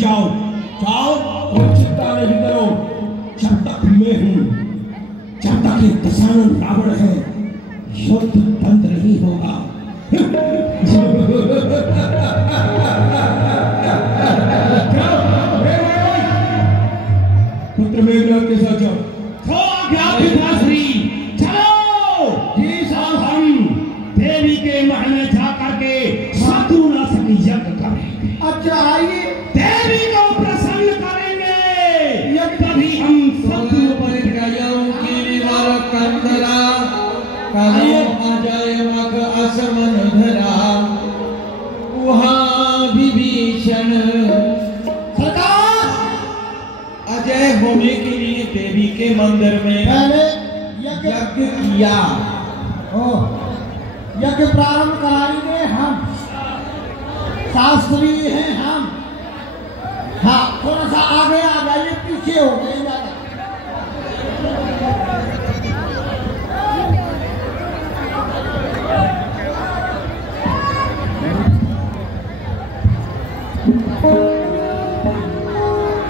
जाओ जाओ और चिंता नहीं करो, जब तक मैं हूं, जब तक ये दशानन रावण है, युद्ध बंद नहीं होगा। पुत्र मेघनाथ के साथ जाओ। जी साहब, हम देवी के महल में जाकर के शत्रुनाशक यज्ञ करेंगे। अच्छा आइए, देवी को प्रसन्न करेंगे, तभी हम शत्रु पर की निवारक कंदरा कालो अजय मग असमन धरा वहाँ विभीषण। सरकार अजय होने के लिए देवी के मंदिर में पहले यज्ञ किया। यज्ञ प्रारंभ कराएंगे हम, शास्त्री हैं हम। हाँ, थोड़ा सा आगे आ जाइए, पीछे हो गए ज्यादा।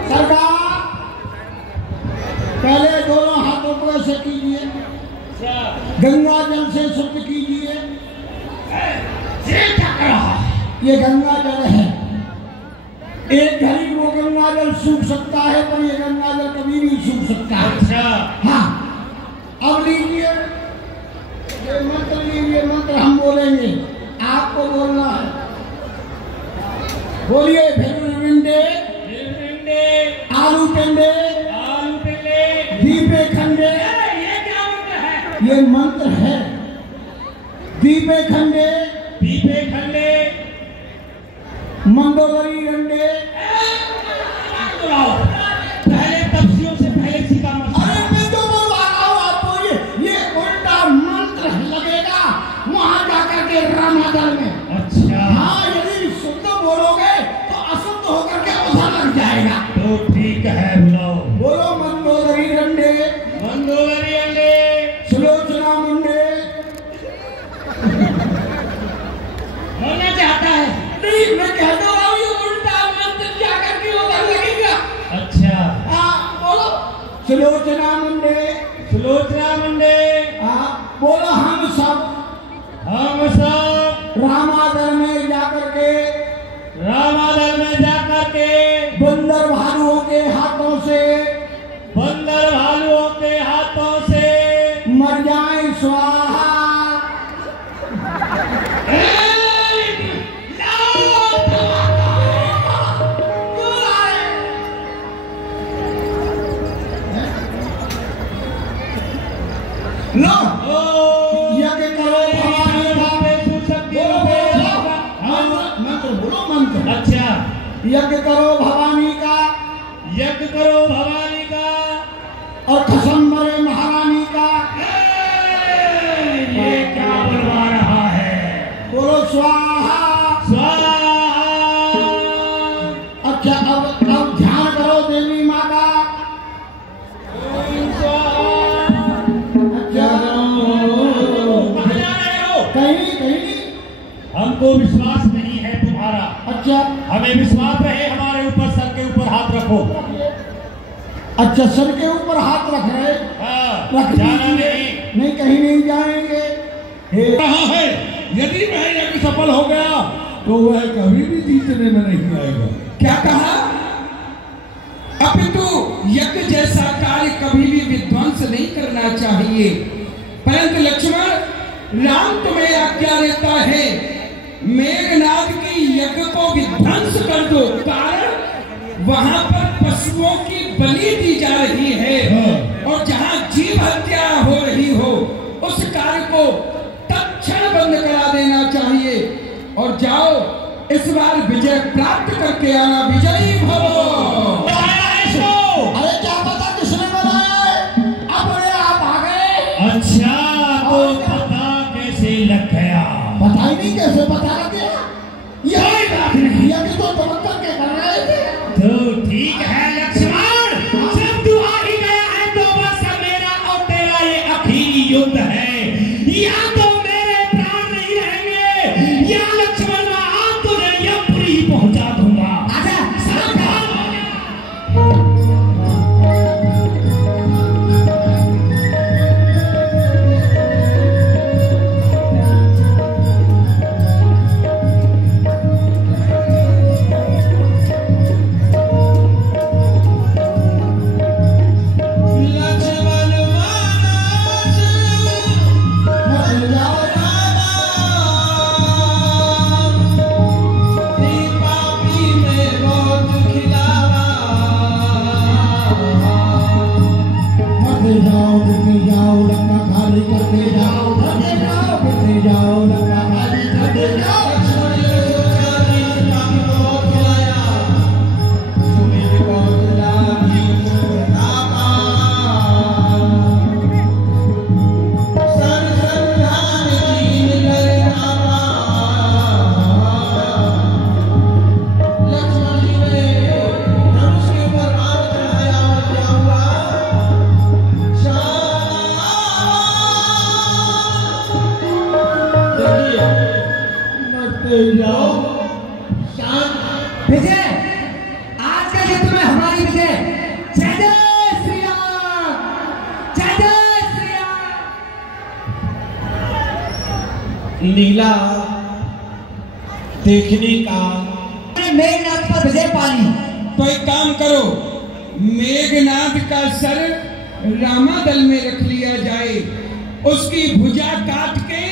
सरकार पहले दोनों हाथों को ऐसे कीजिए, गंगा जल से शुद्ध कीजिए। ये गंगा जल है, एक घड़ी वो गंगा जल सूख सकता है, पर ये गंगा जल कभी नहीं सूख सकता है। अच्छा, हाँ, अब लीजिए ये मंत्र, लीजिए मंत्र हम बोलेंगे, आपको बोलना है। बोलिए भिन्नविंडे आलू टेंडे दीपे खंडे। ये क्या मंत्र है? ये मंत्र है। दीपे खंडे मंदोदरी डंडे। पहले तपस्वियों से पहले सीखा मत। अरे मैं तो बोल रहा हूँ आपको, ये उल्टा मंत्र लगेगा वहां जाकर के रामादल में। अच्छा, हाँ, यदि शुद्ध बोलोगे तो अशुद्ध होकर के उधर लग जाएगा। तो ठीक है, बुलाओ। बोलो मंदोदरी डंडे मंदोदरी अंडे सुलोचना मुंडे। होना चाहता है। नहीं, मैं कहता हूँ ये उल्टा मंत्र जाकर के उधर लगेगा। अच्छा, हाँ, बोलो सुलोचना मुंडे। सुलोचना मंडे। हाँ, बोलो हम सब रामादल में जाकर के बंदर भालुओं के हाथों से मर जाए स्वाहा। लो, यज्ञ करो भवानी का। मंत्र बोलो, मंत्र। अच्छा, यज्ञ करो भवानी का और खसम मरे महारानी का। ये क्या बनवा रहा है? बोलो स्वाहा। अच्छा, अब ध्यान करो देवी माँ का। अच्छा, कहाँ जा रहे हो? कहीं हमको विश्वास नहीं है तुम्हारा। अच्छा, हमें विश्वास रहे, हमारे ऊपर, सर के ऊपर हाथ रखो। अच्छा, सर के ऊपर हाथ रख रहे। हाँ, रख जाना दीजिए। नहीं। नहीं, कहीं नहीं जाएंगे। कहा है, यदि वह यज्ञ सफल हो गया तो वह कभी भी जीतने में नहीं आएगा। क्या कहा? अपितु यज्ञ जैसा कार्य कभी भी विध्वंस नहीं करना चाहिए। परंतु लक्ष्मण, राम तुम्हें आज्ञा देता है मेघनाद के यज्ञ को विध्वंस कर दो। कारण वहां पर पशुओं की बलि दी जा रही है और जहां जीव हत्या हो रही हो उस कार्य को तत्क्षण बंद करा देना चाहिए। और जाओ, इस बार विजय प्राप्त करके आना। विजयी भवो। अरे क्या पता किसने बनाया है, अपने आप आ गए। अच्छा, तो पता कैसे लग गया? पता ही नहीं कैसे पता लग गया। यही बात नहीं, यज्ञ तो तुम करके कर रहे थे। तो ठीक है लक्ष्मण, जब तू आ ही गया है तो बस मेरा और तेरा ये आखिरी युद्ध है। या तो मेरे प्राण नहीं रहेंगे, या लक्ष्मण मैं आज तुझे यमपुरी पहुंचा दूंगा। अच्छा, सावधान युद्ध में हमारी विजय। जय जय श्री राम, जय जय श्री राम। लीला देखने का मेघनाथ पर विजय पाली। तो एक काम करो, मेघनाथ का सर रामादल में रख लिया जाए, उसकी भुजा काट के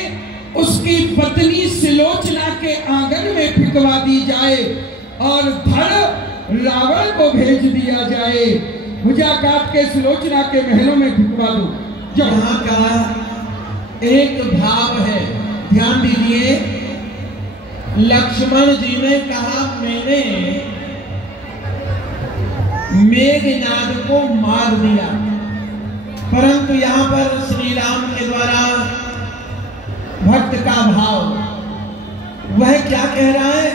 उसकी पत्नी सिलोचना के आंगन में फिकवा दी जाए और धड़ रावण को भेज दिया जाए। भुजा काट के सिलोचना के महलों में फिकवा दो। यहाँ का एक भाव है, ध्यान दीजिए। लक्ष्मण जी ने कहा मैंने मेघनाद को मार दिया, परंतु यहाँ पर श्री राम के द्वारा भक्त का भाव, वह क्या कह रहा है?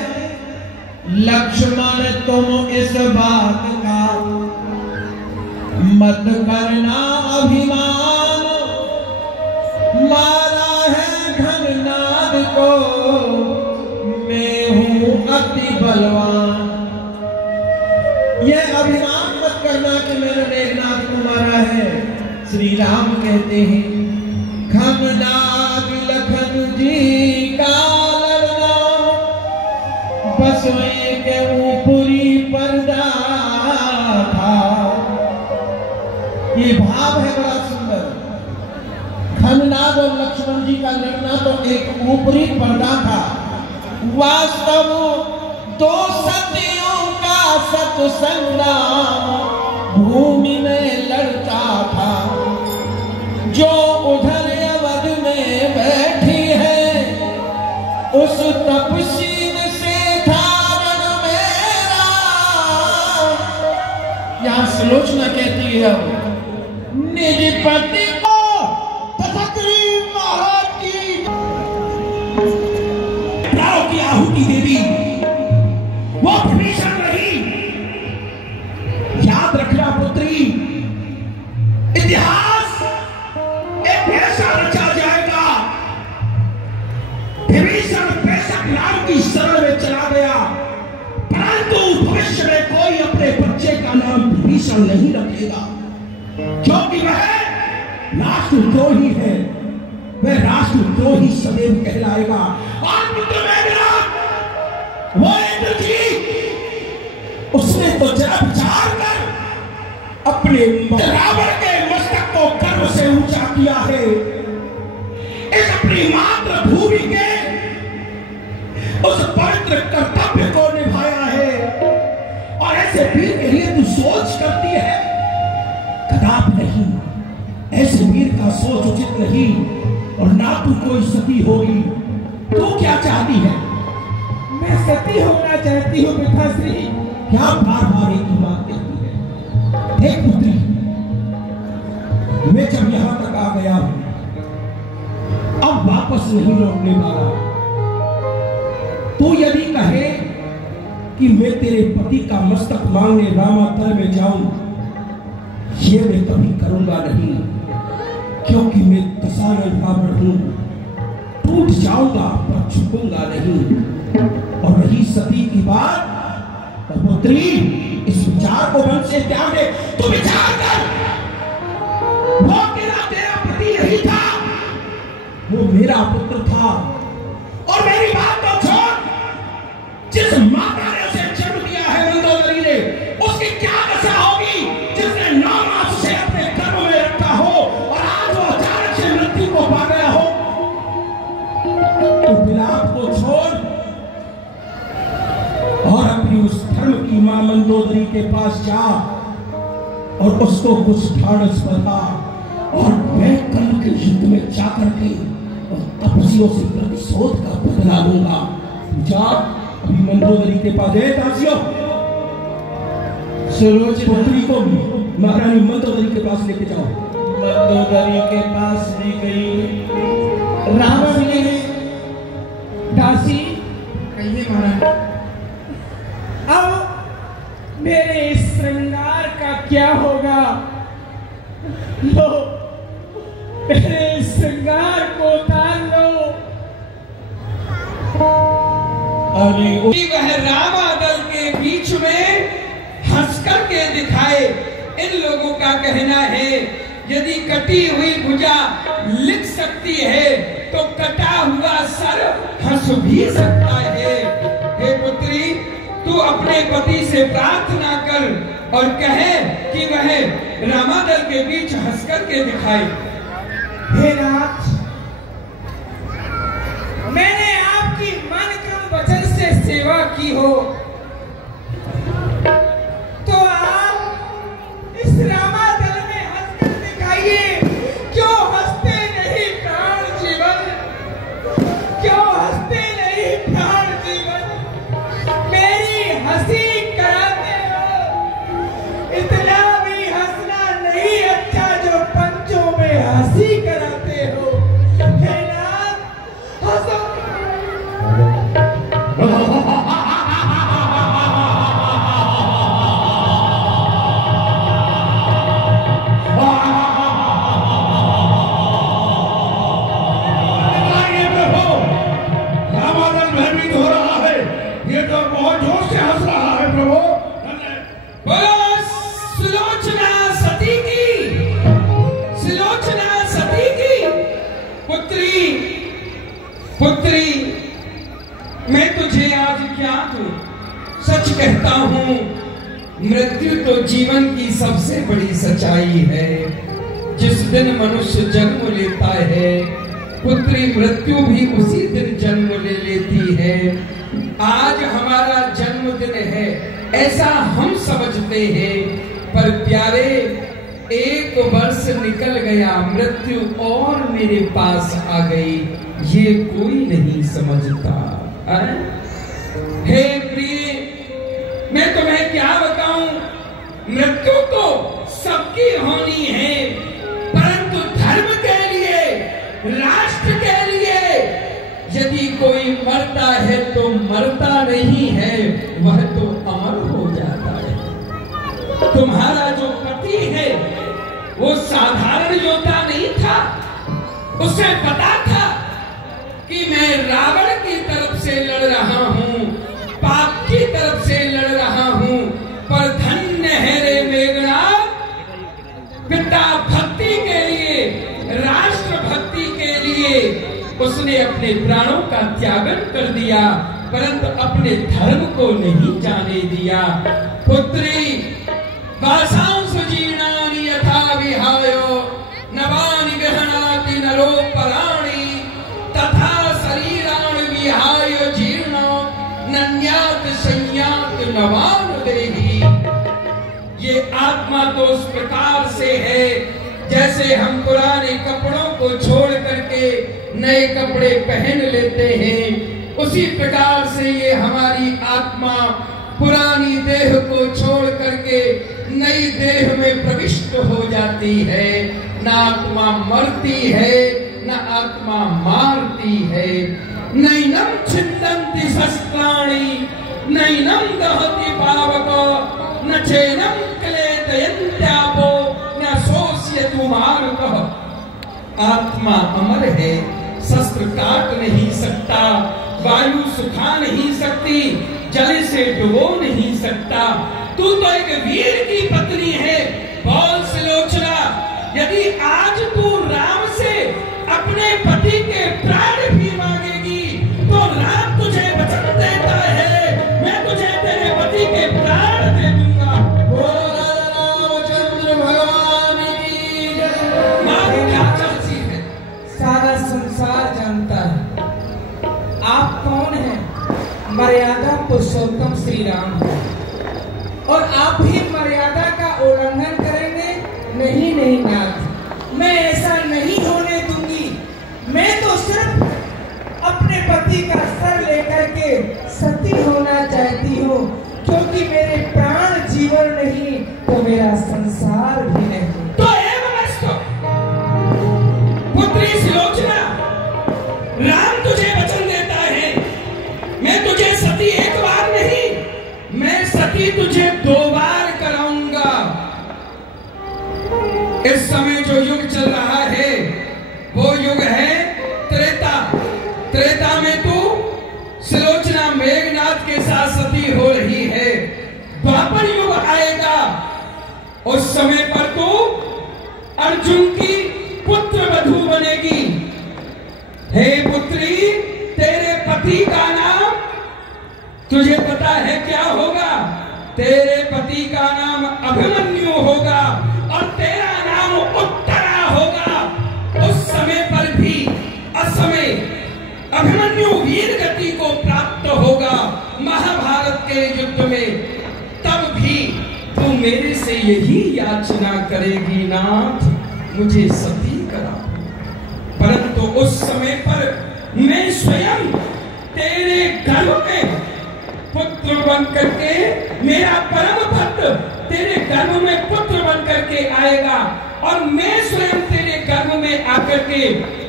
लक्ष्मण तुम इस बात का मत करना अभिमान, मारा है घननाद को मैं हूं अति बलवान। यह अभिमान मत करना कि मैंने मेघनाद को मारा है। श्री राम कहते हैं घननाद लखन जी का लड़ना, बस के ऊपरी पर्दा था। ये भाव है बड़ा सुंदर। घननाद और लक्ष्मण जी का लड़ना तो एक ऊपरी पर्दा था, वास्तव दो सदियों का सत्संग्राम भूमि में लड़ता था। जो उधर अवध में बैठी है उस तपसीन से धारण मेरा। यहाँ सुलोचना कहती है निज पति को तथाकरी महाराज की प्राणों की आहुति दे दी, वो विभीषण नहीं। याद रखना पुत्री, इतिहास एक ऐसा रचा जाएगा। विभीषण बेशक राम की शरण में चला गया, परंतु भविष्य में कोई अपने बच्चे का नाम विभीषण नहीं रखेगा, क्योंकि वह राष्ट्रद्रोही है। वह राष्ट्रद्रोही सदैव कहलाएगा। और पुत्र मेघनाद, वो इंद्रजीत, उसने तो जरा विचार कर अपने रावण के मस्तक को गर्व से ऊंचा किया है। इस अपनी मातृभूमि के उस पवित्र कर्तव्य को निभाया है, और ऐसे वीर के लिए तू सोच करती है? कदापि नहीं। ऐसे वीर का सोच उचित नहीं, और ना तू कोई सती होगी। तू क्या चाहती है? मैं सती होना चाहती हूँ पिताश्री। क्या बार बार एक ही बात कहती है? देख पुत्री, मैं जब यहां तक आ गया हूं, अब वापस नहीं लौटने वाला। तू यदि कहे कि मैं तेरे पति का मस्तक मांगने रामातल में जाऊं, ये मैं कभी करूंगा नहीं, क्योंकि मैं दशानन रावण हूं। टूट जाऊंगा पर झुकूंगा नहीं। और रही सती की बात, तो पुत्री इस विचार को मन से त्याग दे। तू विचार कर, वो तेरा पति नहीं था, वो मेरा पुत्र था। और मेरी बात तो छोड़, जिस माता ने उसे जन्म दिया है मंदोदरी ने, उसकी क्या दशा होगी जिसने 9 मास से अपने गर्भ में रखा हो और आज वो अचानक से मृत्यु को पा गया हो। तो विलाप को छोड़ और अपनी उस धर्म की मां मंदोदरी के पास जा और उसको कुछ ढाढ़स बता, और मैं कल के युद्ध में जाकर के और तपस्वियों से प्रतिशोध का बदला लूंगा। जा अभी मंदोदरी के पास है। दासियों, पुत्री को महारानी मंदोदरी के पास लेके जाओ। मंदोदरी के पास ले गई। रावण ने दासी कहिए महाराज। अब मेरे इस श्रृंगार का क्या होगा? लो, मेरे इस श्रृंगार को उतार लो। अरे वह रामादल के बीच में हंस दिखाए। इन लोगों का कहना है यदि कटी हुई भुजा लिख सकती है तो कटा हुआ सर हंस भी सकता है। हे पुत्री, तू अपने पति से प्रार्थना कर और कहे कि वह रामादल के बीच हंस करके दिखाए। हे नाथ, मैंने आपकी मन क्रम वचन से सेवा की हो तो आप इस रामादल में हंसकर दिखाइए। क्यों हंसते नहीं प्राण जीवन, क्यों हंसते नहीं प्राण जीवन, मेरी हंसी कराते हो। इतना भी हंसना नहीं अच्छा जो पंचों में हंसी कराते हो। हे नाथ, हंसो। पुत्री, मैं तुझे आज क्या दूं? सच कहता हूं, मृत्यु तो जीवन की सबसे बड़ी सच्चाई है। जिस दिन मनुष्य जन्म लेता है, पुत्री, मृत्यु भी उसी दिन जन्म ले लेती है। आज हमारा जन्मदिन है ऐसा हम समझते हैं, पर प्यारे, 1 वर्ष निकल गया, मृत्यु और मेरे पास आ गई, ये कोई नहीं समझता। हे प्रिय, मैं तुम्हें क्या बताऊं, मृत्यु तो सबकी होनी है, परंतु धर्म के लिए, राष्ट्र के लिए यदि कोई मरता है तो मरता नहीं है, वह तो अमर हो जाता है। तुम्हारा जो पति है वो साधारण योद्धा नहीं था, उसे पता था कि मैं रावण की तरफ से लड़ रहा हूं, पाप की तरफ से लड़ रहा हूं, पर धन्य है रे मेघनाद, पिता भक्ति के लिए, राष्ट्र भक्ति के लिए उसने अपने प्राणों का त्यागन कर दिया, परंतु अपने धर्म को नहीं जाने दिया। पुत्री, वासांस जीर्णानि यथा विहायो नवानि गहनाति नरो पराणि तथा शरीराणि विहाय जीर्णो नन्यात संयात नवान देहि। ये आत्मा तो उस प्रकार से है जैसे हम पुराने कपड़ों को छोड़ करके नए कपड़े पहन लेते हैं, उसी प्रकार से ये हमारी आत्मा पुरानी देह को छोड़ करके नई देह में प्रविष्ट हो जाती है। न आत्मा मरती है, न आत्मा मारती है। नैनम छिन्दन्ति शस्त्राणि, नैनम दहति पावको, न चैनम क्लेदयन्त्यापो, न शोष्यतु मारुतः। आत्मा अमर है, शस्त्र काट नहीं सकता, वायु सुखा नहीं सकती, जल से डुबो नहीं सकता। तू तो एक वीर की पत्नी है, बोल सुलोचना, यदि आज तू राम से अपने पति के प्राण भी मांगेगी तो राम तुझे वचन देता है, मैं तुझे तेरे पति के प्राण दे दूंगा। बोल रामचंद्र भगवान की जय। मां क्या चाहती है? सारा संसार जानता है आप कौन हैं। मर्यादा पुरुषोत्तम श्री राम है और आप भी मर्यादा का उल्लंघन करेंगे? नहीं नहीं नाथ, मैं ऐसा नहीं होने दूंगी। मैं तो सिर्फ अपने पति का सर लेकर के सती होना चाहती हूँ, क्योंकि मेरे प्राण जीवन नहीं तो मेरा संसार भी नहीं। तो पुत्री सुलोचना, राम तुझे वचन देता है, मैं तुझे सती एक बार नहीं, मैं सती तुझे 2 बार कराऊंगा। इस समय जो युग चल रहा है वो युग है त्रेता। त्रेता में तू सुलोचना मेघनाद के साथ सती हो रही है। द्वापर युग आएगा उस समय पर तू अर्जुन की पुत्र वधू बनेगी। हे पुत्री, तेरे पति का नाम तुझे पता है क्या होगा? तेरे पति का नाम अभिमन्यु होगा और तेरा नाम उत्तरा होगा। उस समय पर भी असमय अभिमन्यु वीर गति को प्राप्त होगा महाभारत के युद्ध में। तब भी तू मेरे से यही याचना करेगी, नाथ मुझे सती करा। परंतु उस समय पर मैं स्वयं तेरे गर्भ में पुत्र बन करके, मेरा परम भक्त तेरे गर्भ में पुत्र बन करके आएगा और मैं स्वयं तेरे गर्भ में आकर के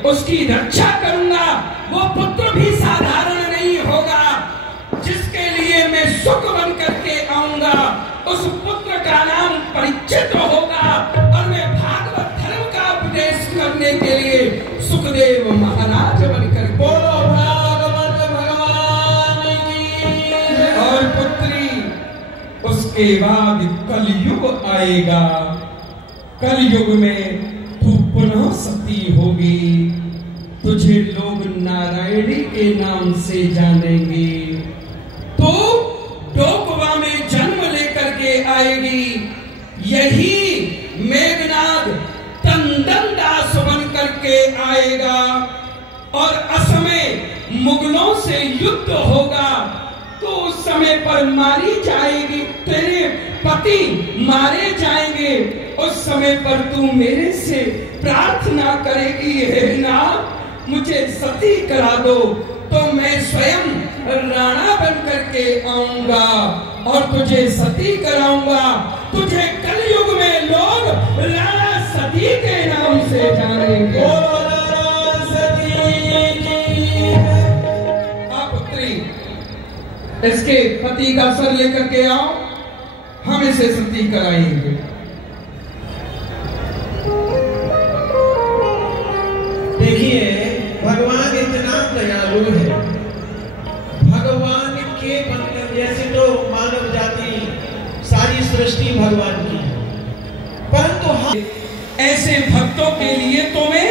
उसकी रक्षा करूंगा। वो पुत्र भी साधारण नहीं होगा, जिसके लिए मैं सुख बन करके आऊंगा। उस पुत्र का नाम परिचित होगा और मैं भागवत धर्म का उपदेश करने के लिए सुखदेव महाराज बनकर बोलो भागवत भगवान की। और पुत्री, उसके बाद कलयुग आएगा। कलयुग में तू पुनः सती होगी। तुझे लोग नारायणी के नाम से जानेंगे। तो डोकवा में जन्म लेकर के आएगी। यही मेघनाद तंदन दास बन करके आएगा और असमय मुगलों से युद्ध होगा। तो उस समय पर मारी जाएगी, तेरे पति मारे जाएंगे। उस समय पर तू मेरे से प्रार्थना करेगी, हे नाथ मुझे सती करा दो। तो मैं स्वयं राणा बन करके आऊंगा और तुझे सती कराऊंगा। तुझे कलयुग में लोग राणा सती के नाम से जानेंगे। पुत्री, इसके पति का सर लेकर के आओ, हम इसे सती कराएंगे। देखिए, भगवान इतना दयालु है। भगवान के बनकर, जैसे तो मानव जाति सारी सृष्टि भगवान की है, परंतु हम ऐसे भक्तों के लिए तो मैं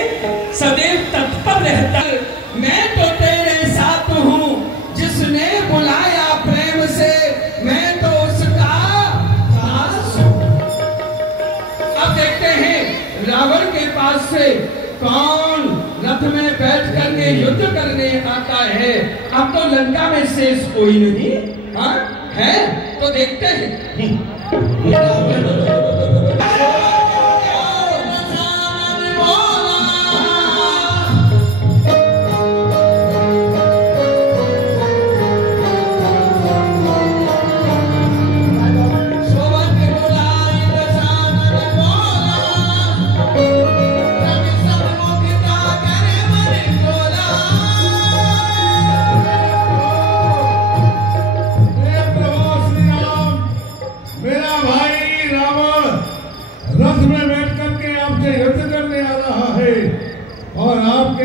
सदैव तत्पर रहता। मैं तो तेरे साथ हूँ, जिसने बुलाया प्रेम से मैं तो उसका दास हूँ। अब देखते हैं रावण के पास से कौन रथ में बैठ करके युद्ध करने आता है। अब तो लंका में शेष कोई नहीं है, तो देखते हैं।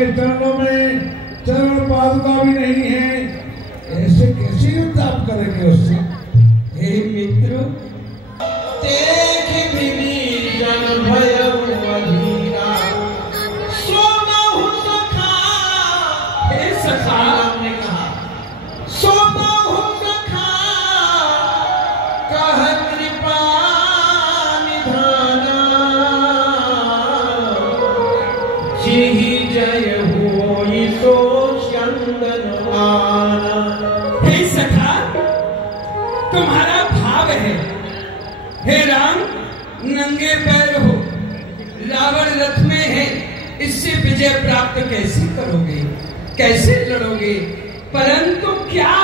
चरणों में चरण पादुका भी नहीं है, ऐसे कैसे युद्ध आप करेंगे उससे? हे मित्र, देख विभीषण भयउ अधीरा, सोनहु सखा। हे सखा, ने कहा सोनहु सखा, कह कृपा निधाना, जिहि जय होई सो चंदन आना। हे सखा, तुम्हारा भाव है, हे राम नंगे पैर हो, रावण रथ में है, इससे विजय प्राप्त कैसे करोगे, कैसे लड़ोगे? परंतु क्या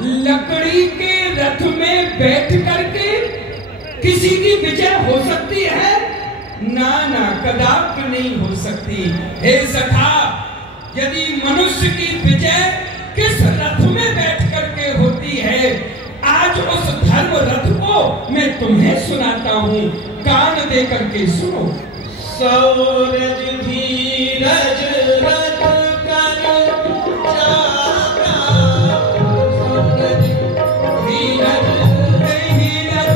लकड़ी के रथ में बैठ करके किसी की विजय हो सकती है? ना ना, कदापि नहीं हो सकती। हे सखा, यदि मनुष्य की विजय किस रथ में बैठ करके होती है, आज उस धर्म रथ को मैं तुम्हें सुनाता हूँ, कान दे करके सुनो। सौरज धीरज रथ कर जागा, सौरज धीरज धीरज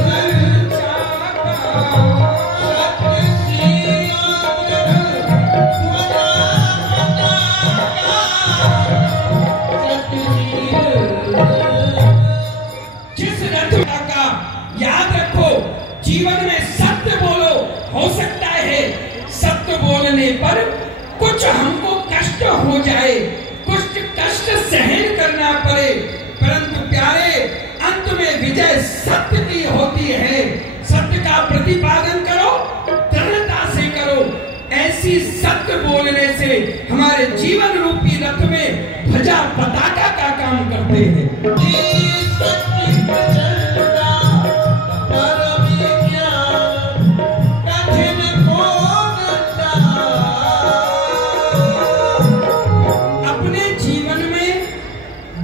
जागा, जीवन में सत्य बोलो। हो सकता है सत्य बोलने पर कुछ हमको कष्ट हो जाए, कुछ कष्ट सहन करना पड़े, परंतु प्यारे अंत में विजय सत्य की होती है। सत्य का प्रतिपादन करो, दृढ़ता से करो। ऐसी सत्य बोलने से हमारे जीवन रूपी रथ में ध्वजा पताका का काम करते हैं। अपने जीवन में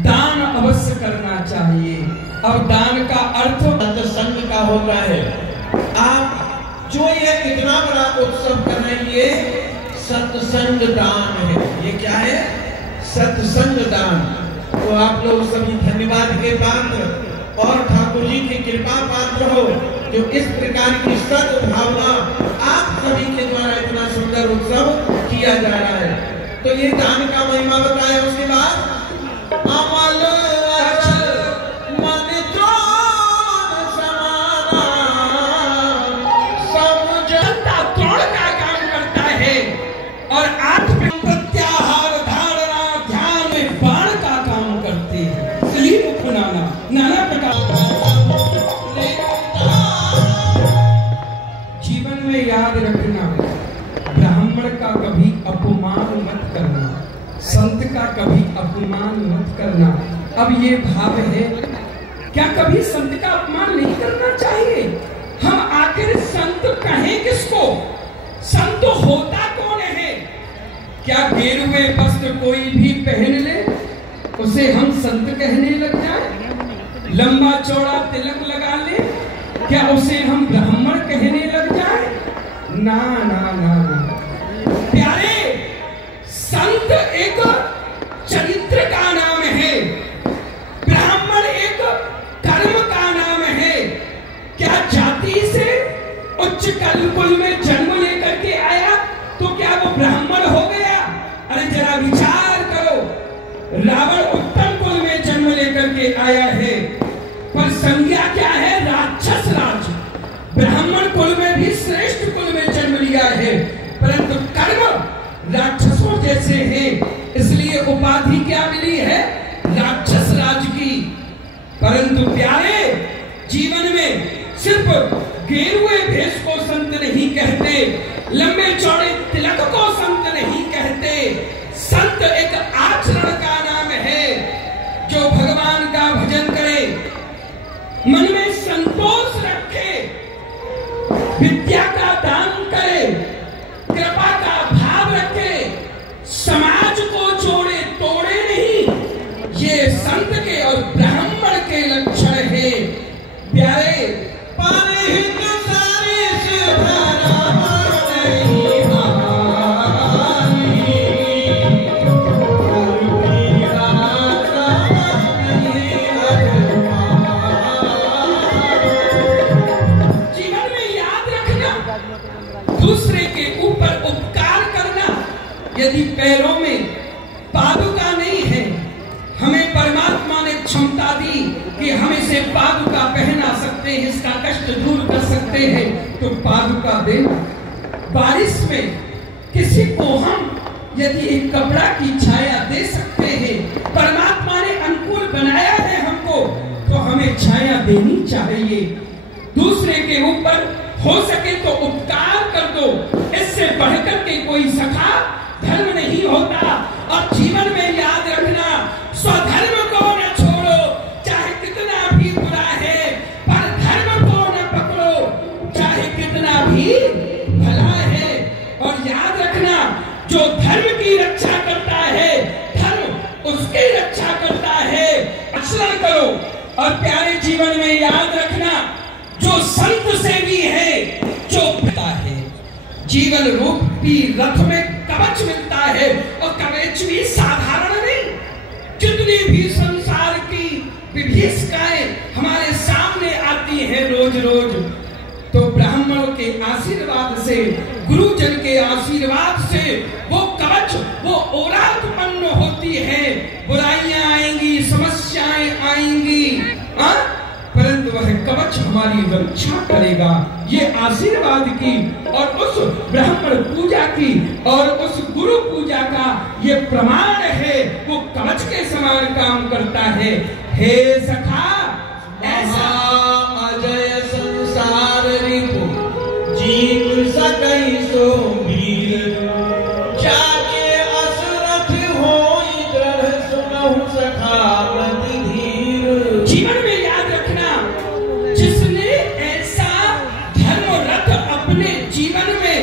दान अवश्य करना चाहिए। अब दान का अर्थ सत्संग का होता है। आप जो ये इतना बड़ा उत्सव कर रहे हैं, ये सत्संग दान है। ये क्या है? सत्संग दान। तो आप लोग सभी धन्यवाद के पात्र और ठाकुर जी की कृपा पात्र हो, जो इस प्रकार की सद्भावना आप सभी के द्वारा इतना सुंदर उत्सव किया जा रहा है। तो ये दान का महिमा बताया। उसके बाद अमल और आठ में प्रत्याहार, धारणा, ध्यान में बाण का काम करते हैं। सही मुख नाना प्रकार। जीवन में याद रखना, ब्राह्मण का कभी अपमान मत करना, संत का कभी अपमान मत करना। अब ये भाव है, क्या कभी संत का अपमान नहीं करना चाहिए? हम आखिर संत कहें किसको? संत होता कौन है? क्या गेरुए वस्त्र कोई भी पहन ले उसे हम संत कहने लग जाए? लंबा चौड़ा तिलक लगा ले, क्या उसे हम ब्राह्मण कहने लग जाए? ना ना ना ना प्यारे, संत एक चरित्र का नाम है, ब्राह्मण एक कर्म का नाम है। क्या जाति से उच्च कुल में जन्म लेकर के आया तो क्या वो ब्राह्मण हो गया? अरे जरा विचार करो, रावण उत्तम कुल में जन्म लेकर के आया है, पर संज्ञा क्या है? राक्षस राज। ब्राह्मण कुल में भी श्रेष्ठ कुल में जन्म लिया है, परंतु कर्म राक्षसों जैसे हैं, इसलिए उपाधि क्या मिली है? राक्षस राज की। परंतु प्यारे, जीवन में सिर्फ गेरुए भेष को संत नहीं कहते, लंबे चौड़े तिलक को संत नहीं कहते। संत एक आचरण का नाम है, जो भगवान का भजन करे, मन में संतोष रखे, विद्या का दान करे, कृपा का भाव रखे, समाज को जोड़े तोड़े नहीं। ये संत के और ब्राह्मण के लक्षण है। प्यारे, दूसरे के ऊपर उपकार करना। यदि पैरों में पादुका नहीं है, हमें परमात्मा ने क्षमता दी कि हम इसे पादुका पहना सकते हैं, इसका कष्ट दूर कर सकते हैं, तो पादुका देना। बारिश में किसी को हम यदि एक कपड़ा की छाया दे सकते हैं, परमात्मा ने अनुकूल बनाया है हमको, तो हमें छाया देनी चाहिए। दूसरे के ऊपर हो सके तो उपकार कर दो, इससे बढ़कर के कोई सखा धर्म नहीं होता। और जीवन में याद रखना, स्वधर्म को न छोड़ो, चाहे कितना भी बुरा है, पर धर्म को न पकड़ो, चाहे कितना भी भला है। और याद रखना, जो धर्म की रक्षा करता है, धर्म उसकी रक्षा करता है। आचरण करो। और प्यारे, जीवन में याद रखना, जो संत सेवी है, जो पिता है, जीवन रूपी रथ में कवच मिलता है, और कवच भी साधारण नहीं। जितनी भी संसार की विभीषिकाएं हमारे सामने आती हैं रोज रोज, तो ब्राह्मणों के आशीर्वाद से, गुरुजन के आशीर्वाद से वो कवच, वो ओरा उत्पन्न होती है। बुराइयां आएंगी, समस्याएं आएंगी, परंतु वह कवच कवच हमारी रक्षा करेगा। ये आशीर्वाद की और उस ब्राह्मण पूजा की और उस गुरु पूजा का ये प्रमाण है, वो कवच के समान काम करता है। हे सखा, ऐसा अजय संसार रिपु जीव सकई सो वीर, जाके असुरथ होई दृढ़ सुनहु सखा मति धीर। जीवन में याद रखना, जिसने ऐसा धर्म रथ अपने जीवन में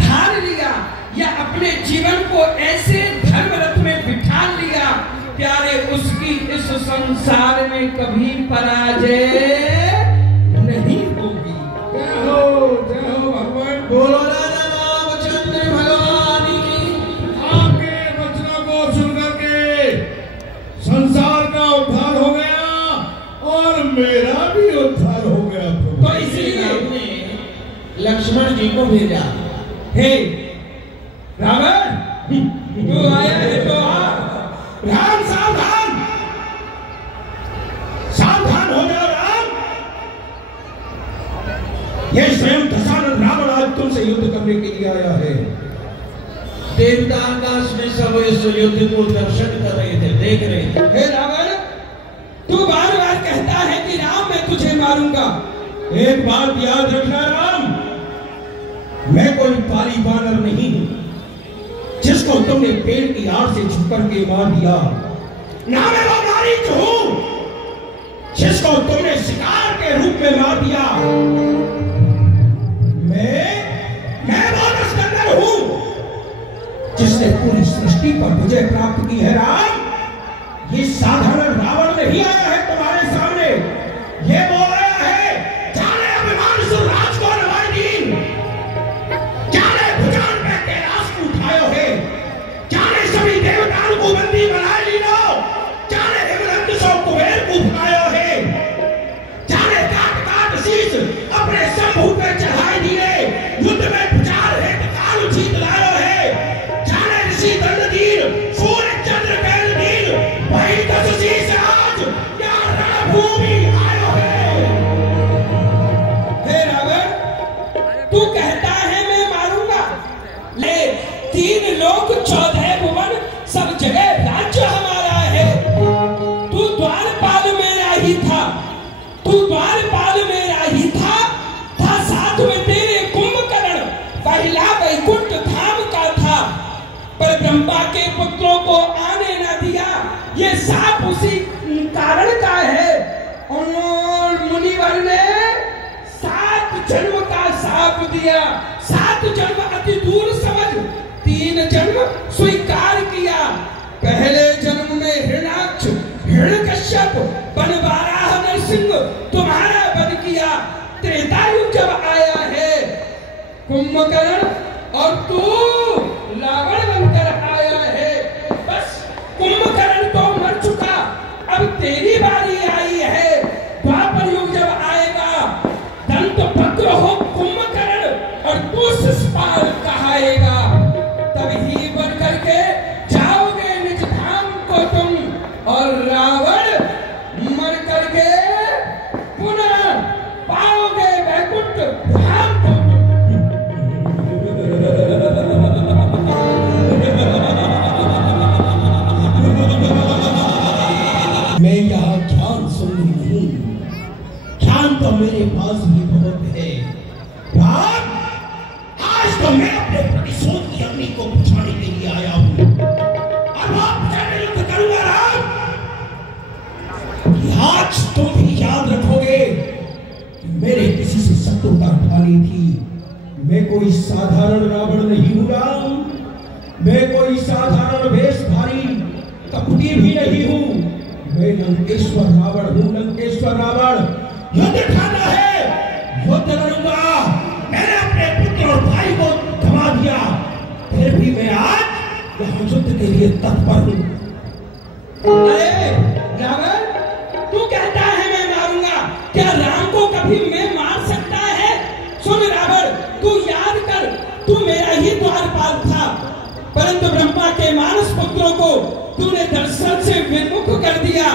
धार लिया या अपने जीवन को ऐसे धर्म रथ में बिठा लिया, प्यारे उसकी इस संसार में कभी पराजय नहीं होगी। जय हो भगवान। बोलो राजा रामचंद्र भगवान की। आपके वचनों को सुनकर के संसार का उद्धार हो गया और मेरा भी उद्धार हो गया प्रभु। तो इसलिए आपने लक्ष्मण जी को भेजा। हे रावण, तू आया है तो आ। राम सावधान, सावधान हो जाओ राम। ये स्वयं दशानन रावण आज तुमसे युद्ध करने के लिए आया है। देवता आकाश में सब इस युद्ध को दर्शन कर रहे थे, देख रहे थे। हे रावण, तू बार बार कहता है कि राम मैं तुझे मारूंगा। एक बात याद रखना राम, मैं कोई पाली बानर नहीं हूं जिसको तुमने पेड़ की आड़ से छुप के मार दिया। ना मैं वो मारीच हूं जिसको तुमने शिकार के रूप में मार दिया। मैं वो स्कंदर हूं जिसने पूरी सृष्टि पर विजय प्राप्त की है। राम, ये साधारण रावण नहीं आया है तुम्हारे सामने, ये वो आया है जाने अभिमान सुरराज को नवाई दीन, जाने भुजान पे कैलाश को उठायो है, जाने सभी देवताओं को बंदी बना ली लो, जाने हिमनंद सौ कुबेर को उठायो है, जाने काट काट शीश अपने शंभू पे चढ़ाई दिए, युद्ध में प्रचार है काल जीत लायो है, जाने ऋषि दंडदीन सूर्य चंद्र कैल दीन वही दस शीश आज या रणभूमि आयो है। हे रावण, तू कहता है मैं मारूंगा, ले 3 लोक 14 भुवन सब जगह राज्य हमारा है। तू द्वारपाल मेरा ही था, तू द्वारपाल मेरा ही था साथ में तेरे कुंभकर्ण पहला वैकुंठ धाम का था, पर ब्रह्मा के पुत्रों को आने न दिया, ये साप उसी कारण का है। और मुनिवर ने 7 जन्म का साप दिया, 7 जन्म अति दूर समझ, 3 जन्म स्वीकार किया। पहले जन्म में हिरणाक्ष हिरण्यकश्यप बनवाराह नरसिंह तुम्हारा वध किया। त्रेता युग जब आया है कुंभकर्ण और तू रावण बनकर आया है, बस कुंभकर्ण तो मर चुका, अब तेरी बारी आई है। द्वापर युग जब आएगा दंत भद्र हो कुंभकर्ण और तू शिशुपाल कहाएगा, तभी बन करके जाओगे निज धाम को तुम, और रावण मर करके पुनः पाओगे वैकुंठ धाम को। मैं यहाँ ज्ञान सुन नहीं, ज्ञान तो मेरे पास भी बहुत है। राम, आज तो मैं अपने प्रतिशोध की अग्नि को बुझाने के लिए आया हूँ, अब आपसे युद्ध करूंगा राम। आज तुम भी याद रखोगे मेरे किसी से शत्रुता उठानी थी। मैं कोई साधारण रावण नहीं हूं राम, मैं कोई साधारण वेशधारी कपटी भी नहीं हूं, मैं लंकेश्वर रावण हूं, लंकेश्वर रावण। युद्ध ठाना है, युद्ध लड़ूंगा। मैंने अपने पुत्र और भाई को गंवा दिया, फिर भी मैं आज यहाँ युद्ध के लिए तत्पर हूं। अरे रावण, तू कहता है मैं मारूंगा, क्या राम को कभी मैं मार सकता है? सुन रावण, तू याद कर, तू मेरा ही द्वारपाल था, परंतु ब्रह्मा के मानस पुत्रों को तूने दर्शन से विमुख कर दिया,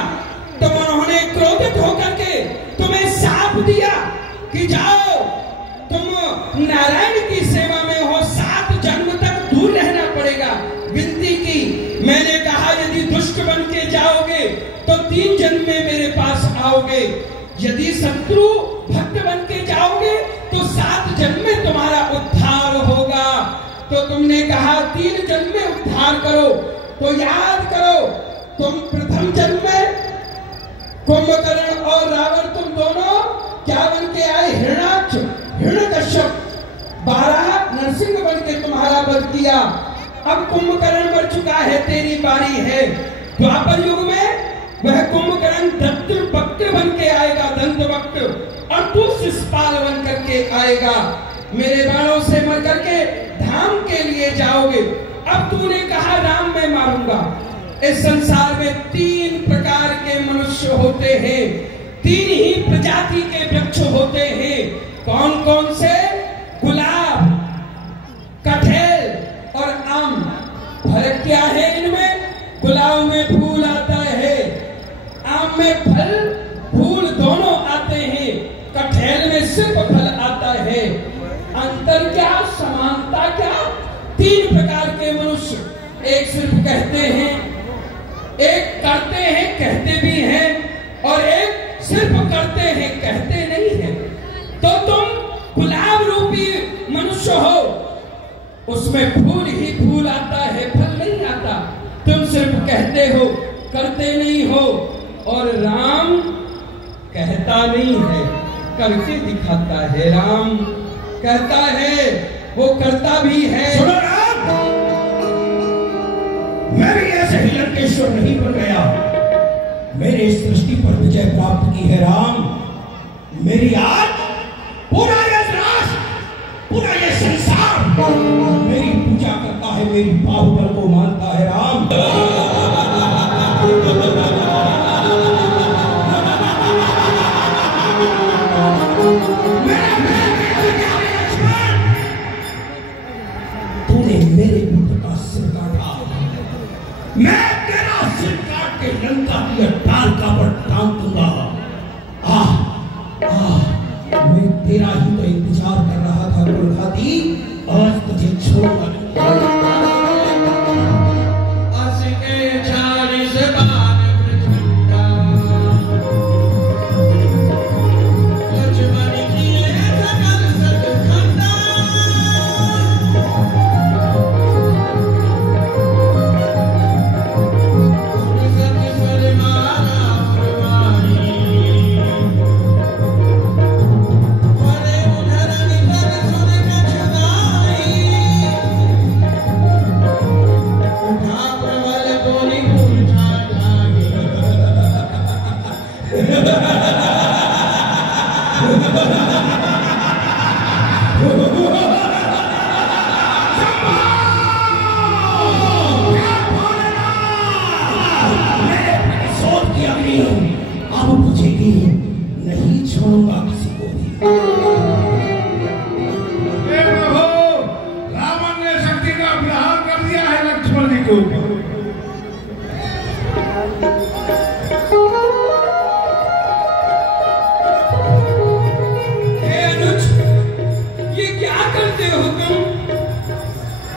तो उन्होंने क्रोधित होकर के तुम्हें साप श्राप दिया कि जाओ तुम नारायण की सेवा में हो, 7 जन्म तक दूर रहना पड़ेगा। विनती की, मैंने कहा यदि दुष्ट बन के जाओगे तो 3 जन्म में मेरे पास आओगे, यदि शत्रु भक्त बन के जाओगे तो 7 जन्म में तुम्हारा उद्धार होगा। तो तुमने कहा 3 जन्म में उद्धार करो। तो याद करो, तुम प्रथम जन्म में कुंभकर्ण और रावण तुम दोनों क्या बन के आए? हिरणाक्ष, हिरण्यकश्यप। 12 नरसिंह बन के तुम्हारा वध किया। अब कुंभकर्ण मर चुका है, तेरी बारी है। द्वापर युग में वह कुंभकर्ण दंत वक्त बन के आएगा, दंत वक्त, और तू शिशुपाल बन करके आएगा। मेरे बाणों से मर करके धाम के लिए जाओगे। अब तूने कहा राम मैं मारूंगा। इस संसार में 3 प्रकार के मनुष्य होते हैं, 3 ही प्रजाति के वृक्ष होते हैं। कौन कौन से? गुलाब, कटहल और आम। फर्क क्या है इनमें? गुलाब में फूल आता है, आम में फल फूल दोनों आते हैं, कटहल में सिर्फ फल आता है। अंतर क्या, समानता क्या? 3 प्रकार के मनुष्य, एक सिर्फ कहते हैं, एक करते हैं कहते भी हैं, और एक सिर्फ करते हैं कहते नहीं है। तो तुम गुलाब रूपी मनुष्य हो, उसमें फूल ही फूल आता है, फल नहीं आता। तुम सिर्फ कहते हो, करते नहीं हो। और राम कहता नहीं है, करके दिखाता है। राम कहता है, वो करता भी है। सुनो राम, मैं भी ऐसे ही लंकेश्वर नहीं बन गया। मैंने इस सृष्टि पर विजय प्राप्त की है राम। मेरी आज पूरा ये राष्ट्र, पूरा ये संसार मेरी पूजा करता है, मेरी बाहुबल को मानता है राम। तूने मेरे पुत्र का सिर काटा, मैं तेरा सिर काट के लंका की अटाल का पर टांग दूंगा। मैं तेरा ही तो इंतजार कर रहा था कुलघाती, आज तुझे छोड़ूंगा नहीं। नहीं छोड़ूंगा किसी को भी। रावण ने शक्ति का प्रहार कर दिया है लक्ष्मण जी के ऊपर। अनुज, ये क्या करते हो तुम?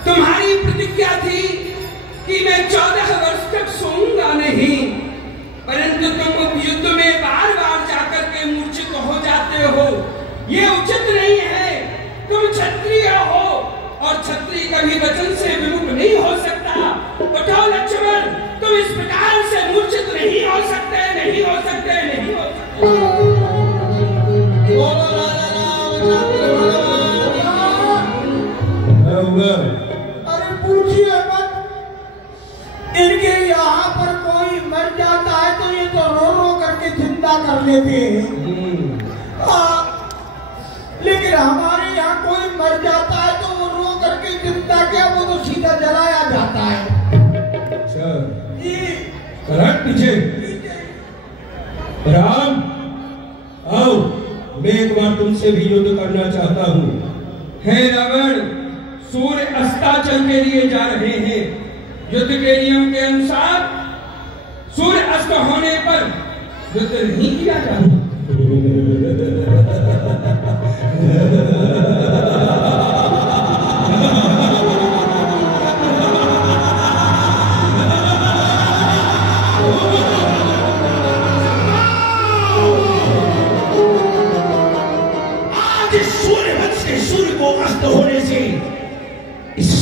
तुम्हारी प्रतिज्ञा थी कि मैं 14 वर्ष तक सोऊंगा नहीं, परंतु तुम युद्ध में बार बार जाकर के मूर्छित हो जाते हो। ये उचित नहीं है। तुम क्षत्रिय हो और क्षत्रिय कभी वचन से विमुख नहीं हो सकता। उठो लक्ष्मण, तुम इस प्रकार से मूर्छित नहीं हो सकते, नहीं हो सकते, नहीं हो सकते। अरे पूछिए मत, इनके यहाँ पर कोई मर जाता है तो ये तो रो रो करके जिंदा कर लेते हैं। लेकिन हमारे यहाँ कोई मर जाता है तो वो रो करके जिंदा क्या, वो तो सीधा जलाया जाता है। अच्छा, जी करट पीछे। राम आओ, मैं एक बार तुमसे भी युद्ध करना चाहता हूँ। हे रावण, सूर्य अस्ताचल के लिए जा रहे हैं। युद्ध के नियम के अनुसार सूर्य अस्त होने पर युद्ध नहीं किया जाता।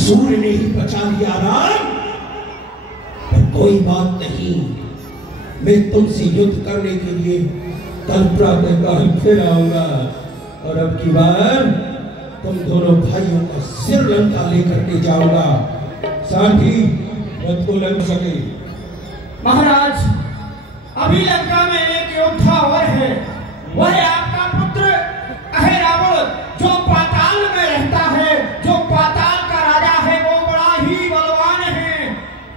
सूर्य ने ही बचा लिया राम। पर कोई बात नहीं, मैं तुमसे युद्ध करने के लिए कल प्रातःकाल फिर आऊंगा और अब की बार तुम दोनों भाइयों का सिर लंका लेकर के जाऊंगा, साथ ही रथ को लग सके। महाराज, अभी लंका में एक योद्धा और है, वह है आपका पुत्र अहिरावण, जो पाताल में रहता है, जो पाताल का राजा है, वो बड़ा ही बलवान है।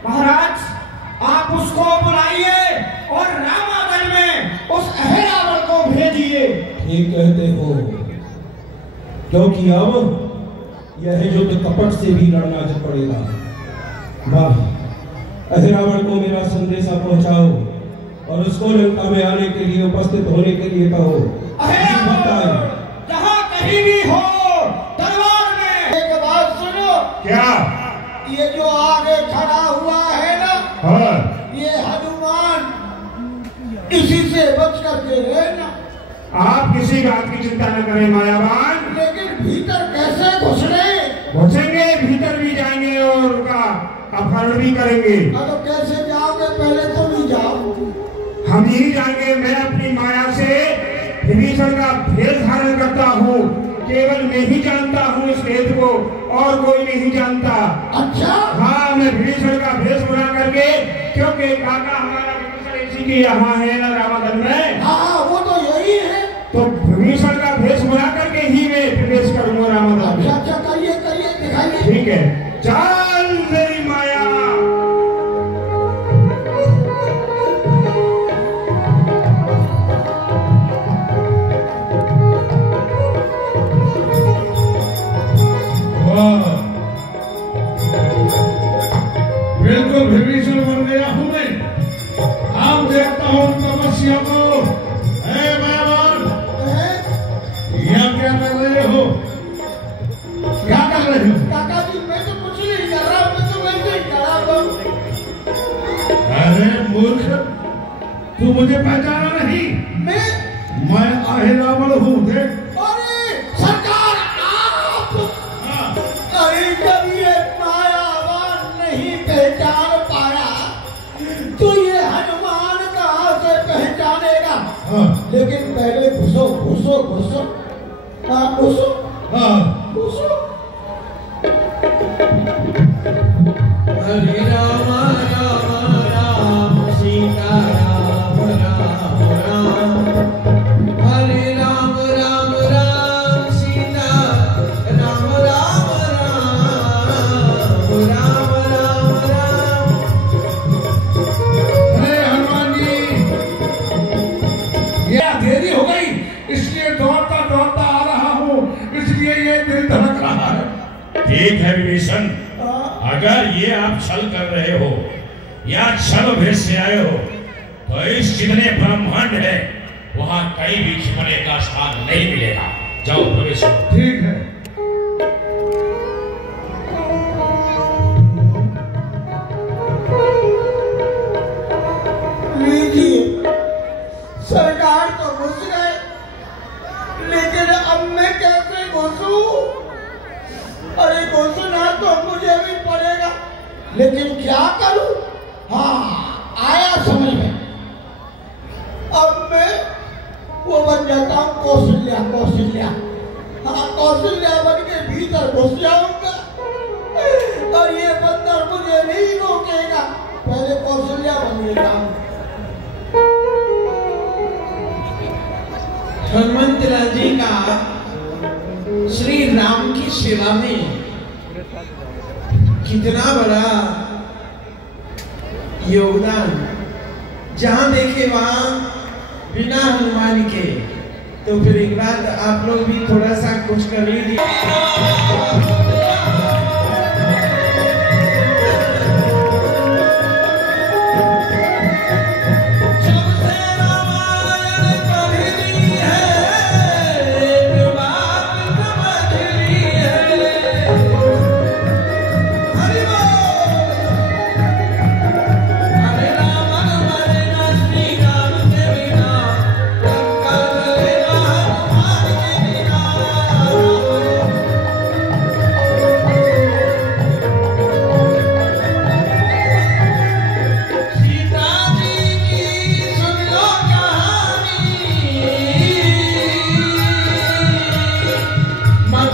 महाराज, आप उसको बुलाइए और रामागढ़ में उस अहिरावण को भेजिए। ठीक कहते हो, क्योंकि अब यह युद्ध कपट से भी लड़ना पड़ेगा। वाह, अहिरावण को मेरा संदेशा पहुंचाओ और उसको लंका में आने के लिए उपस्थित होने के लिए कहो। अहिरावण जहाँ कहीं भी हो, दरबार में। एक बात सुनो। क्या? ये जो आगे खड़ा हुआ है ना, हाँ, ये हनुमान, इसी से बच करके रहना। आप किसी बात की चिंता न करें मायावान। लेकिन भीतर कैसे घुसने? घुसेंगे, भीतर भी जाएंगे और उनका अपहरण भी करेंगे। तो कैसे जाओगे? पहले तो नहीं जाओ। हम ही जाएंगे। मैं अपनी माया से विभीषण का भेष धारण करता हूँ, केवल मैं ही जानता हूँ इस भेद को, और कोई नहीं जानता। अच्छा? हाँ, मैं विभीषण का भेष बना करके, क्योंकि काका हमारा विभीषण इसी के यहाँ है ना रामागढ़ में। हाँ, वो तो यही है। तो विभीषण का भेष बना करके ही मैं प्रवेश करूंगा रामागढ़ में। अच्छा, करिए करिए, दिखाइए। ठीक है, चल मेरी माया। बिल्कुल विभीषण बन गया हूं मैं। आप देखता हूं तपस्या को। यह क्या कर रहे हो? क्या कर रहे हो? काका जी, मैं तो कुछ नहीं कर रहा, मैं तो वैसे ही खड़ा हूं। अरे मूर्ख, तू मुझे पहचाना नहीं? मैं अहिरावण हूँ। देख। अरे सरकार, आप? हाँ। अरे जब ये मायावान नहीं पहचान पाया तो ये हनुमान कहाँ से पहचानेगा? हाँ। लेकिन पहले घुसो घुसो घुसो। हाँ, घुसो। हाँ। घुसो। हरे राम राम राम सीता राम राम राम, हरे राम राम राम सीता राम राम राम, राम राम राम। अरे हनुमान जी, यह देरी हो गई, इसलिए दौड़ता दौड़ता आ रहा हूँ, इसलिए ये दिल धड़क रहा है। ठीक है विभीषण, अगर ये आप छल कर रहे हो या छल भेष से आए हो, तो इस जितने ब्रह्मांड है वहां कहीं भी छिपने का स्थान नहीं मिलेगा। जाओ प्रवेश करो। ठीक है। लीजिए, सरकार तो घुस गए, लेकिन अब मैं कैसे घुसूं? अरे घुसना तो मुझे भी पड़ेगा, लेकिन क्या करूं? हाँ, आया समझ में। अब मैं वो बन जाता हूँ कौशल्या। कौशल्या, हाँ, कौशल्या बन के भीतर घुस जाऊंगा और ये बंदर मुझे नहीं रोकेगा। पहले कौशल्या बन लेता हूँ। हनुमंत लाल जी का श्री राम की सेवा में कितना बड़ा योगदान। जहां देखे वहां बिना हनुमान के। तो फिर एक बार आप लोग भी थोड़ा सा कुछ कर लीजिए। सबसे रामायण कही है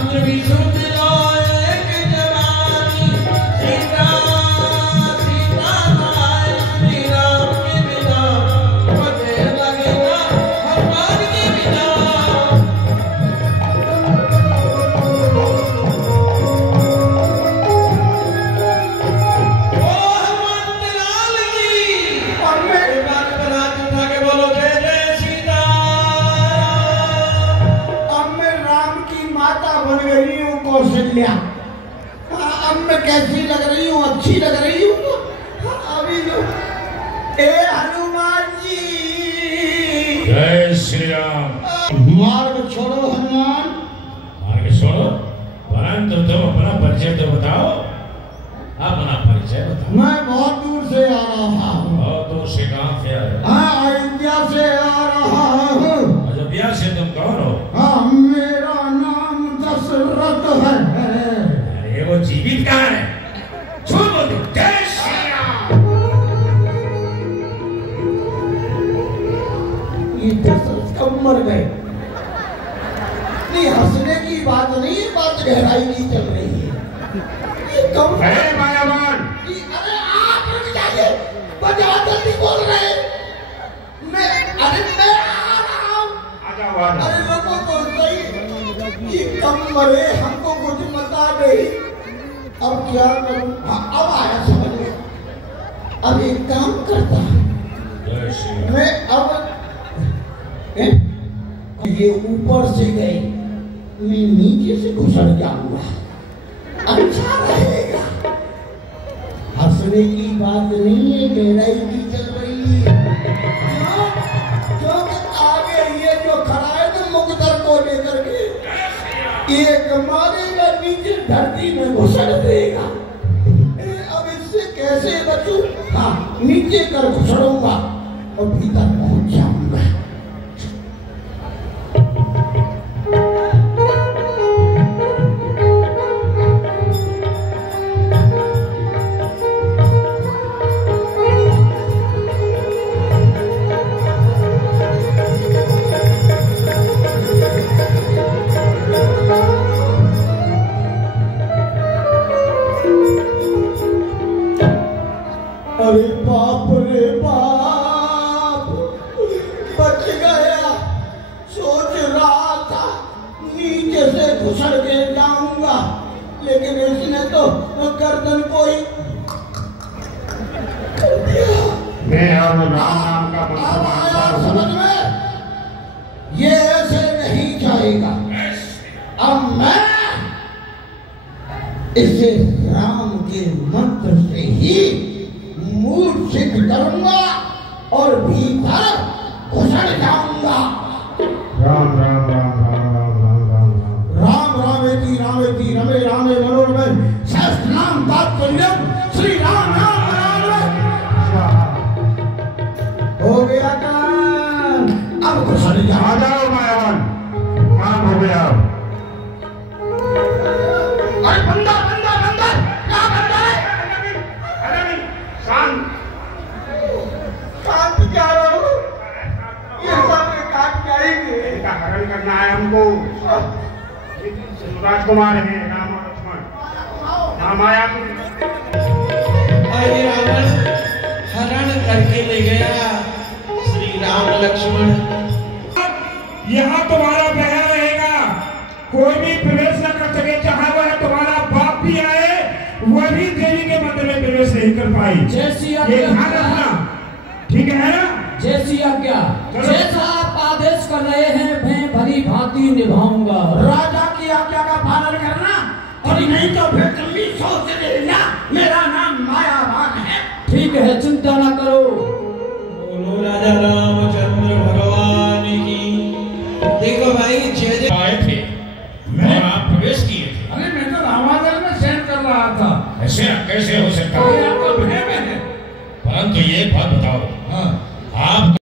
शास्त्र भी सुन लो एक जवानी, सीता सीता माय श्री राम के बिना मुझे लगेगा हनुमान के बिना। ओ हनुमंत लाल की, और मेरे बात पर हाथ उठा के बोलो जय जय सीता। अब मैं राम की माता बन गई हूँ कौशल्या। अब मैं कैसी लग रही हूँ? अच्छी लग रही हूँ। अभी जो ए हनुमान जी, जय श्री राम। मार्ग छोड़ो हनुमान। मार्ग छोड़ो, परंतु तुम अपना परिचय तो बताओ। अपना परिचय बताओ। मैं बहुत दूर से आ रहा हूँ। बहुत दूर से कहाँ से आए? हाँ, अयोध्या से आ रहा हूँ। अयोध्या से तुम कौन हो? हाँ, मेरा नाम दशरथ है। अरे वो जीवित कहाँ है? झूठ बोलते हो। जय श्री राम। ये दशरथ कब मर गए? नहीं, हंसने की बात नहीं, बात गहराई की चल रही है। ये कब? अरे मायावान, अरे आप रुक जाइए, बजा जल्दी बोल रहे हैं। मैं आ रहा हूँ। आ जाओ आ जाओ। अरे लोगों को सही, ये कब मरे हमको कुछ पता नहीं। अब क्या करूँ? हाँ, अब आया समझ में। अब एक काम करता हूँ जय श्री राम। मैं। अब ये ऊपर से गए, मैं नीचे से घुसड़ जाऊंगा, अच्छा रहेगा। हंसने की बात नहीं है, गहराई की चल रही है। क्योंकि आगे ये जो खड़ा है तो मुकद्दर को लेकर के एक मारेगा, नीचे धरती में घुसड़ देगा। अब इससे कैसे बचूं? हाँ, नीचे कर घुसड़ूंगा और भीतर पहुंच जाऊंगा। अरे बाप रे बाप, बच गया। सोच रहा था नीचे से घुसड़ के जाऊंगा, लेकिन इसने तो गर्दन को ही कर दिया। मैं अब राम नाम का अब आया समझ में? ये ऐसे नहीं जाएगा। अब मैं इसे राम के मंत्र से ही मूल सिद्ध करूंगा और भीतर घुसड़ जाऊंगा। राम राम राम राम राम राम राम राम रामेति रामेति रमे रामे मनोरमे सहस्रनाम तत्पुरुषम श्री राम राम राम। हो गया काम, अब घुसड़ जा। आ जाओ मायावान, काम हो गया। अरे बंदा बंदा बंदा, क्या बंदा है? अरे नहीं, शांत। शांत क्या रहो? ये सब काट जाएंगे। इनका हरण करना है हमको। राजकुमार है राम और लक्ष्मण। हाँ माया आइए रावण हरण करके ले गया श्री राम लक्ष्मण। यहाँ तुम्हारा बहन रहेगा, कोई भी प्रवेश न कर सके। चाहे वह तुम्हारा बाप भी आए, वह भी देवी के मंदिर में प्रवेश नहीं कर पाई। जैसी ये आज्ञा, ध्यान रखना, ठीक है ना? जैसी आज्ञा, चलो। जैसा आप आदेश कर रहे हैं मैं भली भांति निभाऊंगा। राजा की आज्ञा का पालन करना, और नहीं तो फिर तुम सोच लेना मेरा नाम मायावान है। ठीक है, चिंता न करो। बोलो राजा रामचंद्र भगवान की। देखो भाई जय आए थे और आप प्रवेश किए थे। अरे मैं तो रामागढ़ में शयन कर रहा था। ऐसे कैसे हो सकता कोई है? आपका भय में है। परंतु ये एक बात बताओ, हाँ। आप